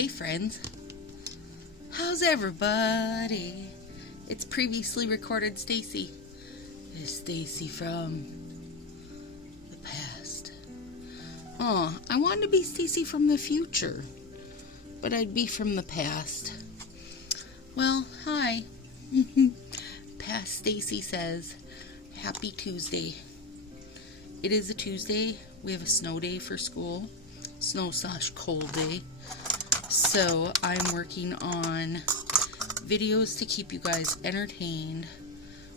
Hey friends, how's everybody? It's previously recorded Stacy. It's Stacy from the past. Oh, I wanted to be Stacy from the future, but I'd be from the past. Well, hi. Past Stacy says, Happy Tuesday. It is a Tuesday. We have a snow day for school. Snow/cold day. So I'm working on videos to keep you guys entertained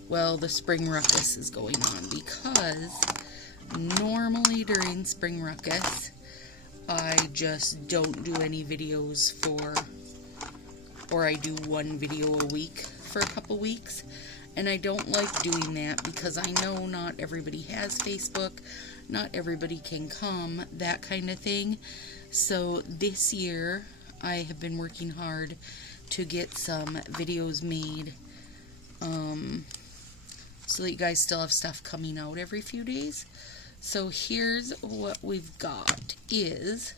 while the spring ruckus is going on, because normally during spring ruckus I just don't do any videos or I do one video a week for a couple weeks, and I don't like doing that because I know not everybody has Facebook, not everybody can come, that kind of thing. So this year I have been working hard to get some videos made so that you guys still have stuff coming out every few days. So here's what we've got is,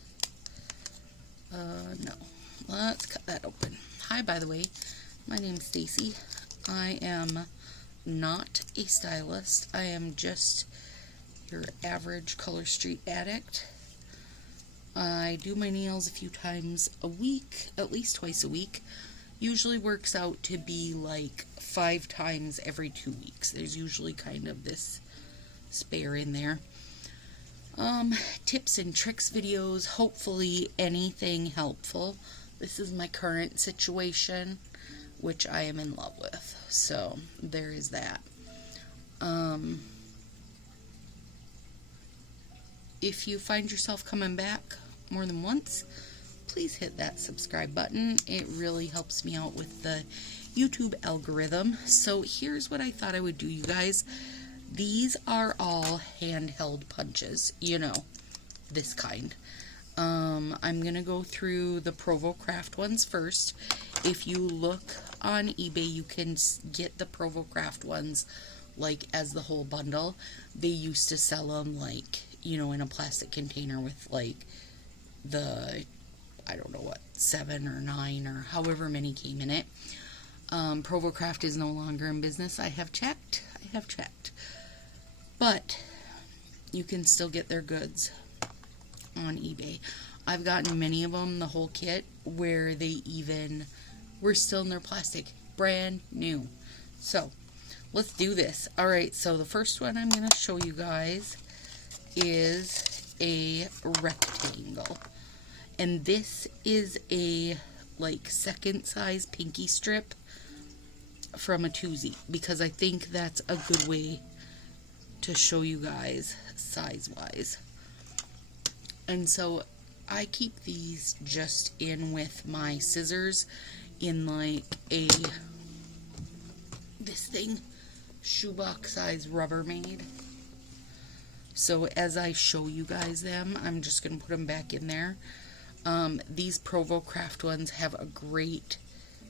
no, let's cut that open. Hi, by the way, my name's Stacy. I am not a stylist. I am just your average Color Street addict. I do my nails a few times a week, at least twice a week. Usually works out to be like 5 times every 2 weeks. There's usually kind of this spare in there. Tips and tricks videos, hopefully anything helpful. This is my current situation, which I am in love with. So there is that. If you find yourself coming back more than once, please hit that subscribe button. It really helps me out with the YouTube algorithm. So here's what I thought I would do, you guys. These are all handheld punches, you know, this kind. I'm gonna go through the Provo Craft ones first. If you look on eBay, you can get the Provo Craft ones like as the whole bundle. They used to sell them like, you know, in a plastic container with like the, I don't know what, 7 or 9 or however many came in it. Provo Craft is no longer in business. I have checked. But you can still get their goods on eBay. I've gotten many of them, the whole kit, where they even were still in their plastic, brand new. So let's do this. Alright, so the first one I'm going to show you guys is a rectangle. And this is a like second size pinky strip from a Toosie, because I think that's a good way to show you guys size wise. And so I keep these just in with my scissors in like a, this thing, shoebox size Rubbermaid. So as I show you guys them, I'm just going to put them back in there. These Provo Craft ones have a great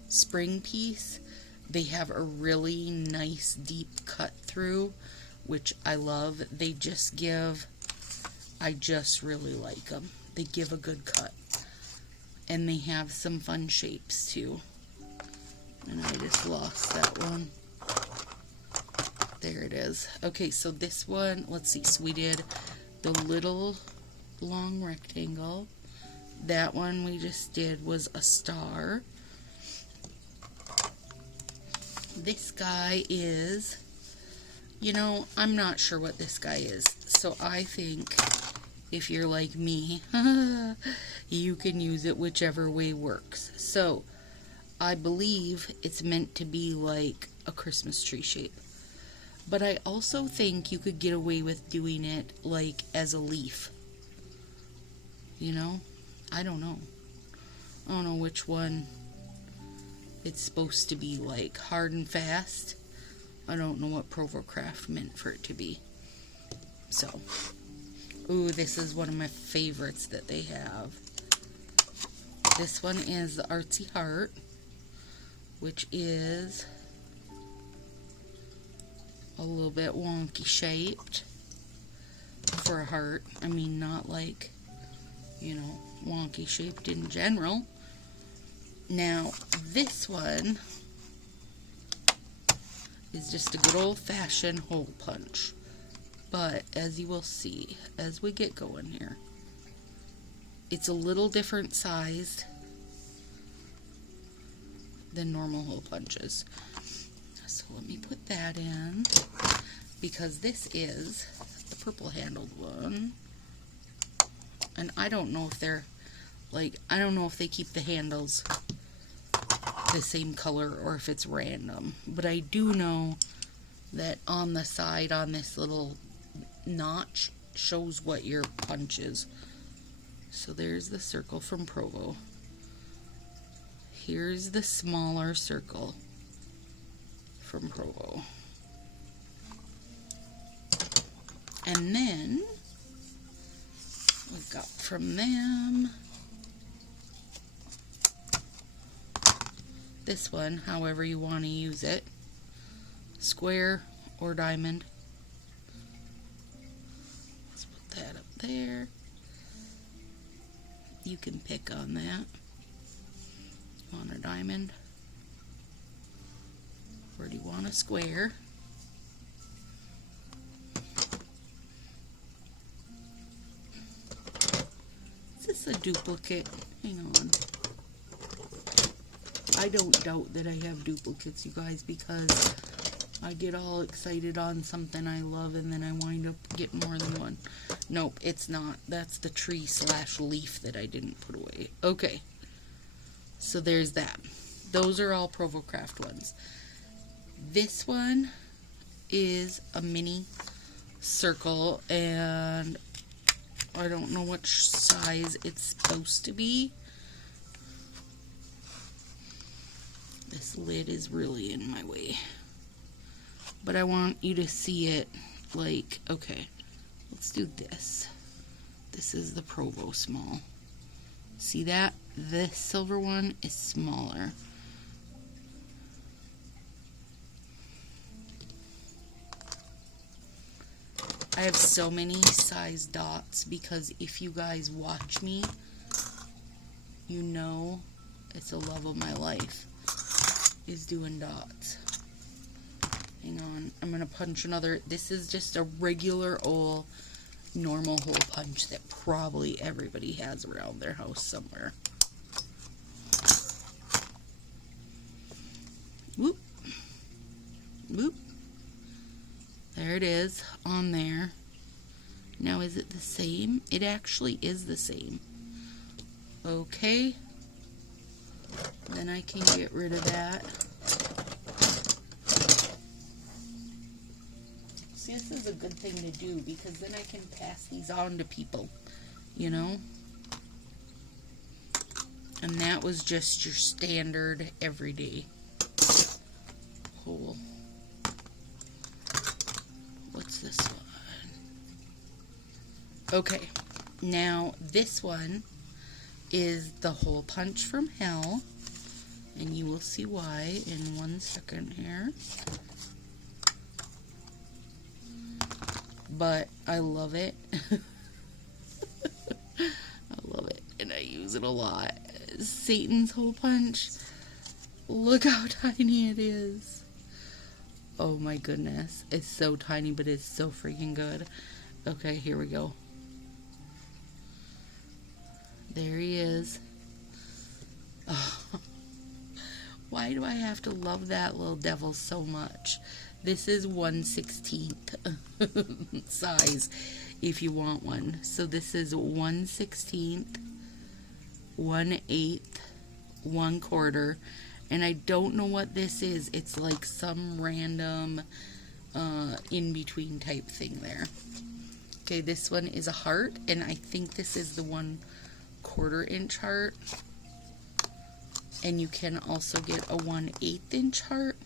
spring piece. They have a really nice deep cut through, which I love. They just give, I just really like them. They give a good cut. And they have some fun shapes too. And I just lost that one. There it is. Okay, so this one, let's see, so we did the little long rectangle. That one we just did was a star. This guy is, you know, I'm not sure what this guy is. So I think if you're like me, you can use it whichever way works. So I believe it's meant to be like a Christmas tree shape. But I also think you could get away with doing it like as a leaf. You know? I don't know. I don't know which one it's supposed to be, like hard and fast. I don't know what Provo Craft meant for it to be. So, ooh, this is one of my favorites that they have. This one is the Artsy Heart, which is a little bit wonky shaped for a heart. I mean, not like, you know, wonky shaped in general. Now, this one is just a good old-fashioned hole punch. But, as you will see, as we get going here, it's a little different sized than normal hole punches. So let me put that in, because this is the purple handled one. And I don't know if they're, like, I don't know if they keep the handles the same color or if it's random. But I do know that on the side, on this little notch, shows what your punch is. So there's the circle from Provo. Here's the smaller circle from Provo. And then we got from them this one, however you want to use it, square or diamond. Let's put that up there. You can pick on that. You want a diamond? Or do you want a square? Is this a duplicate? Hang on. I don't doubt that I have duplicates, you guys, because I get all excited on something I love and then I wind up getting more than one. Nope, it's not. That's the tree / leaf that I didn't put away. Okay. So there's that. Those are all Provocraft ones. This one is a mini circle, and I don't know which size it's supposed to be. This lid is really in my way. But I want you to see it like, okay, let's do this. This is the Provo small. See that? This silver one is smaller. I have so many size dots because if you guys watch me, you know it's a love of my life, is doing dots. Hang on, I'm going to punch another. This is just a regular old normal hole punch that probably everybody has around their house somewhere. Whoop. Whoop. There it is on there. Now is it the same? It actually is the same. Okay. Then I can get rid of that. See, this is a good thing to do because then I can pass these on to people, you know? And that was just your standard everyday hole. What's this one? Okay, now this one is the hole punch from hell, and you will see why in 1 second here. But I love it. I love it, and I use it a lot. Satan's hole punch. Look how tiny it is. Oh my goodness. It's so tiny, but it's so freaking good. Okay, here we go. There he is. Oh. Why do I have to love that little devil so much? This is 1/16 size if you want one. So this is 1/16, 1/8, 1/4. And I don't know what this is. It's like some random in-between type thing there. Okay, this one is a heart, and I think this is the 1/4 inch heart. And you can also get a 1/8 inch heart,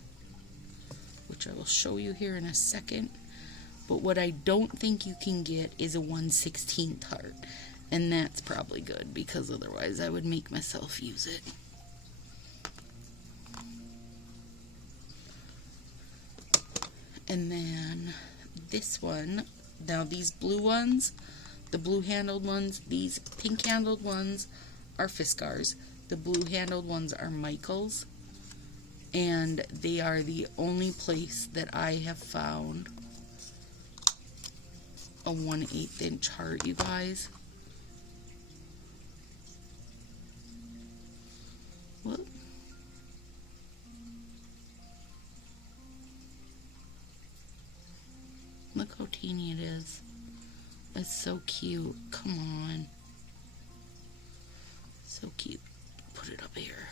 which I will show you here in a second. But what I don't think you can get is a 1/16 heart. And that's probably good, because otherwise I would make myself use it. And then this one, now these blue ones, the blue handled ones, these pink handled ones are Fiskars. The blue handled ones are Michaels, and they are the only place that I have found a 1/8 inch heart, you guys. Whoop. Look how teeny it is. It's so cute. Come on. So cute. Put it up here.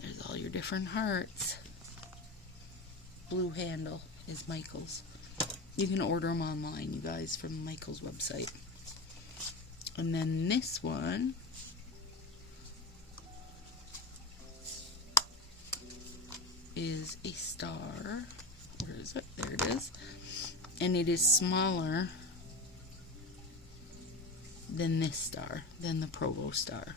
There's all your different hearts. Blue handle is Michaels. You can order them online, you guys, from Michaels website. And then this one is a star. Where is it? There it is. And it is smaller than this star, than the Provo star.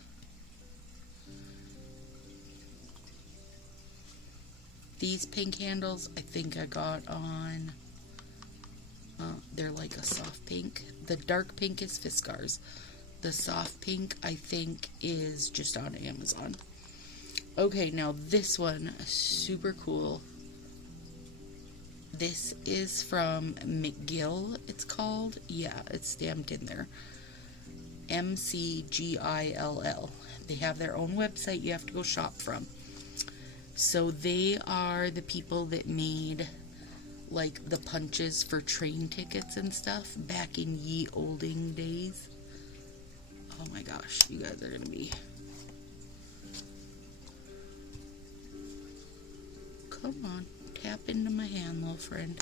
These pink handles, I think I got on, they're like a soft pink. The dark pink is Fiskars. The soft pink, I think, is just on Amazon. Okay, now this one, super cool. This is from McGill, it's called. Yeah, it's stamped in there. MCGILL. They have their own website you have to go shop from. So they are the people that made like the punches for train tickets and stuff back in ye olding days. Oh my gosh, you guys are gonna be... Come on, tap into my hand, little friend.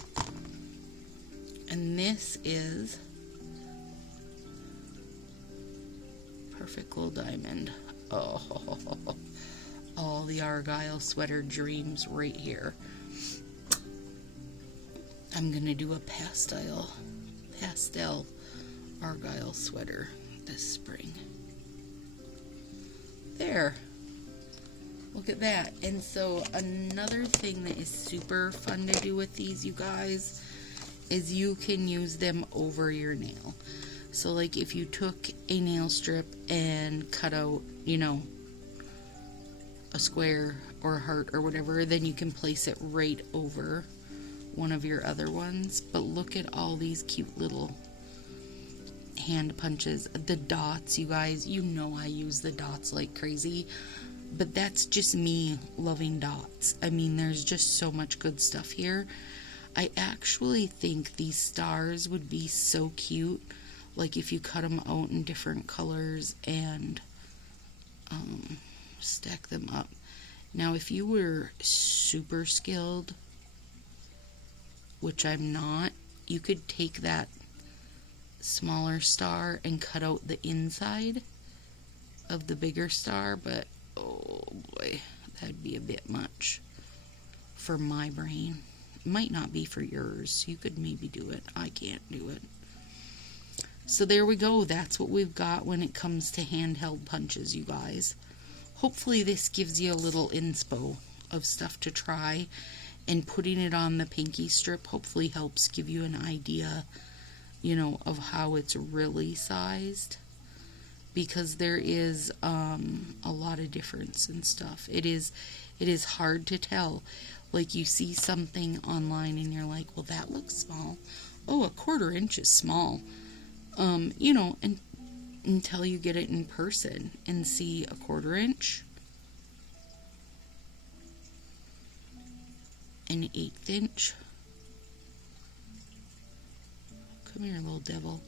And this is Perfect Little Diamond. Oh, all the Argyle sweater dreams right here. I'm gonna do a pastel Argyle sweater this spring. There. Look at that. And so another thing that is super fun to do with these, you guys, is you can use them over your nail. So like if you took a nail strip and cut out, you know, a square or a heart or whatever, then you can place it right over one of your other ones. But look at all these cute little hand punches. The dots, you guys, you know I use the dots like crazy. But that's just me loving dots. I mean, there's just so much good stuff here. I actually think these stars would be so cute, like if you cut them out in different colors and stack them up. Now, if you were super skilled, which I'm not, you could take that smaller star and cut out the inside of the bigger star, but oh boy, that'd be a bit much for my brain. It might not be for yours. You could maybe do it. I can't do it. So there we go. That's what we've got when it comes to handheld punches, you guys. Hopefully this gives you a little inspo of stuff to try, and putting it on the pinky strip hopefully helps give you an idea, you know, of how it's really sized. Because there is a lot of difference and stuff. It is hard to tell. Like you see something online and you're like, well, that looks small. Oh, 1/4 inch is small. You know, and until you get it in person and see 1/4 inch, an 1/8 inch. Come here, little devil.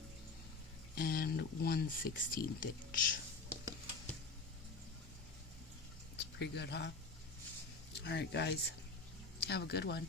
And 1/16 inch. It's pretty good, huh? Alright, guys. Have a good one.